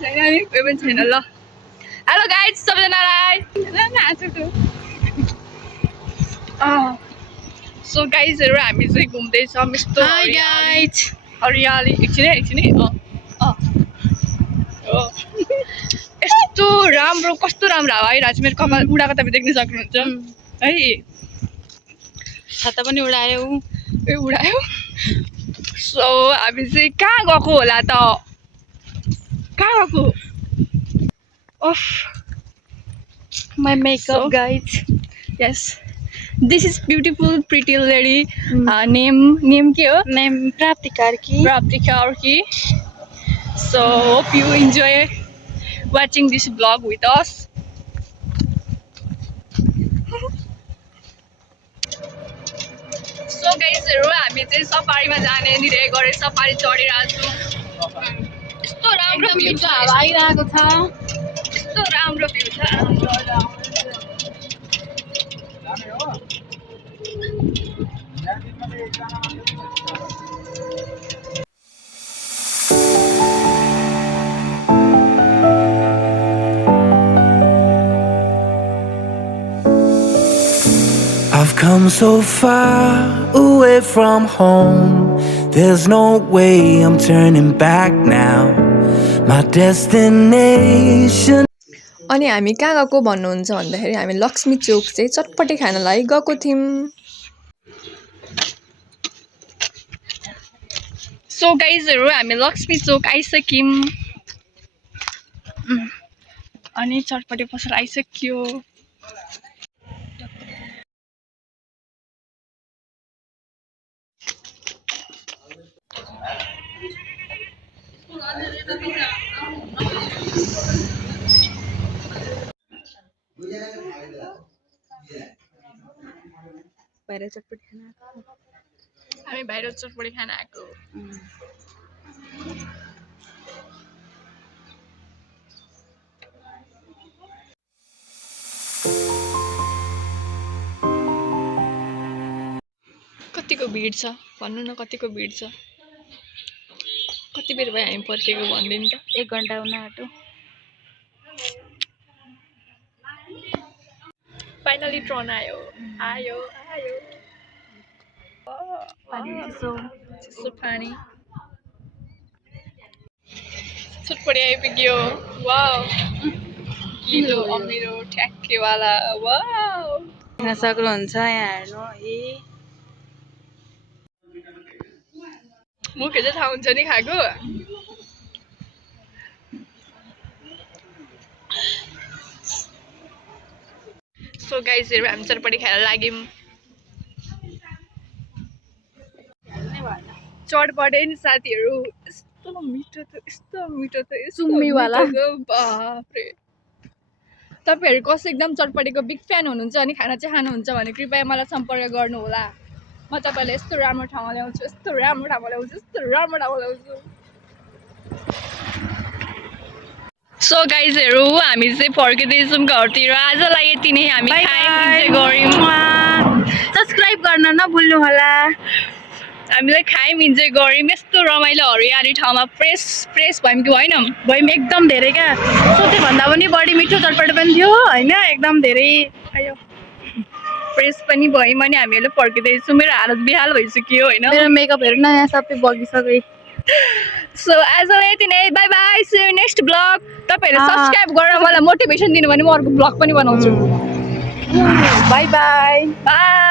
छैन नि कोही पनि छैन ल हेलो गाइज सबैजनालाई सो गाइजहरू हामी चाहिँ घुम्दैछौँ यस्तो हरियाली एकछिन है यस्तो राम्रो कस्तो राम्रो हावा आइरहेको छ मेरो कपाल उडाएको तपाईँ देख्न सक्नुहुन्छ है छाता पनि उडायो सो हामी चाहिँ कहाँ गएको होला त कहाँ गएको ओफ my makeup So- guys yes this is beautiful pretty lady name के हो name Prapti Karki Prapti Karki so hope you enjoy watching this vlog with us so guys हामी चाहिँ सफारीमा जाने निर्णय गरे सफारी चढिरहेको छु यस्तो राम्रो भ्यू छ हावा आइरहेको छ यस्तो राम्रो भ्यू छ I've come so far away from home. There's no way I'm turning back now. My destination. अनि हामी कहाँ गएको भन्नुहुन्छ भन्दाखेरि हामी लक्ष्मी चोक चाहिँ चटपटे खानलाई गएको थियौँ सो गाइजहरू हामी लक्ष्मी चोक आइसक्यौँ अनि चटपटे पसल आइसक्यो बाहिर चटपटी खाना हामी बाहिर चटपटे खान आएको कतिको भिड छ भन्नु न कतिको भिड छ कति बेर भयो हामी पर्खेको भन्दिन त 1 घण्टा हुन आँट्यो फाइनली ट्रन आयो पानी चिसो पानी चटपटे आइपुग्यो वाउ किलो अमिरो ठ्याक्केवाला वाउ हेर्न सक्नुहुन्छ यहाँ हेर्नु मुखे चाहिँ थाहा हुन्छ नि खाएको सो गाइजहरू हामी चटपटे खाएर लाग्यौँ चटपटे नि साथीहरू यस्तो मिठो त सुम्मीवाला। बाफ्रे तपाईँहरू कसै एकदम चटपटेको बिग फ्यान हुनुहुन्छ अनि खाना चाहिँ खानुहुन्छ भने कृपया मलाई सम्पर्क गर्नु होला म तपाईँलाई यस्तो राम्रो ठाउँमा ल्याउँछु सो गाइजहरू हामी चाहिँ फर्किँदैछौँ घरतिर आजलाई यति नै हामी खायौँ गऱ्यौँ सब्स्क्राइब गर्न नभुल्नु होला हामीले खायौँ इन्जोय गऱ्यौँ यस्तो रमाइलो हरियाली ठाउँमा फ्रेस भयौँ कि होइन भयौँ एकदम धेरै क्या सोचे भन्दा पनि बढी मिठो चटपटे पनि थियो होइन एकदम धेरै आयो फ्रेस पनि भयौँ अनि हामीहरूले फर्किँदैछौँ मेरो हालत बेहाल भइसक्यो होइन मेरो मेकअपहरू नयाँ सबै बगिसक्यो सो आजलाई यति नै bye bye see you next blog तपाईँहरूले सब्सक्राइब गरेर मलाई मोटिभेसन दिनु भने म अर्को ब्लग पनि बनाउँछु बाई बाई बाई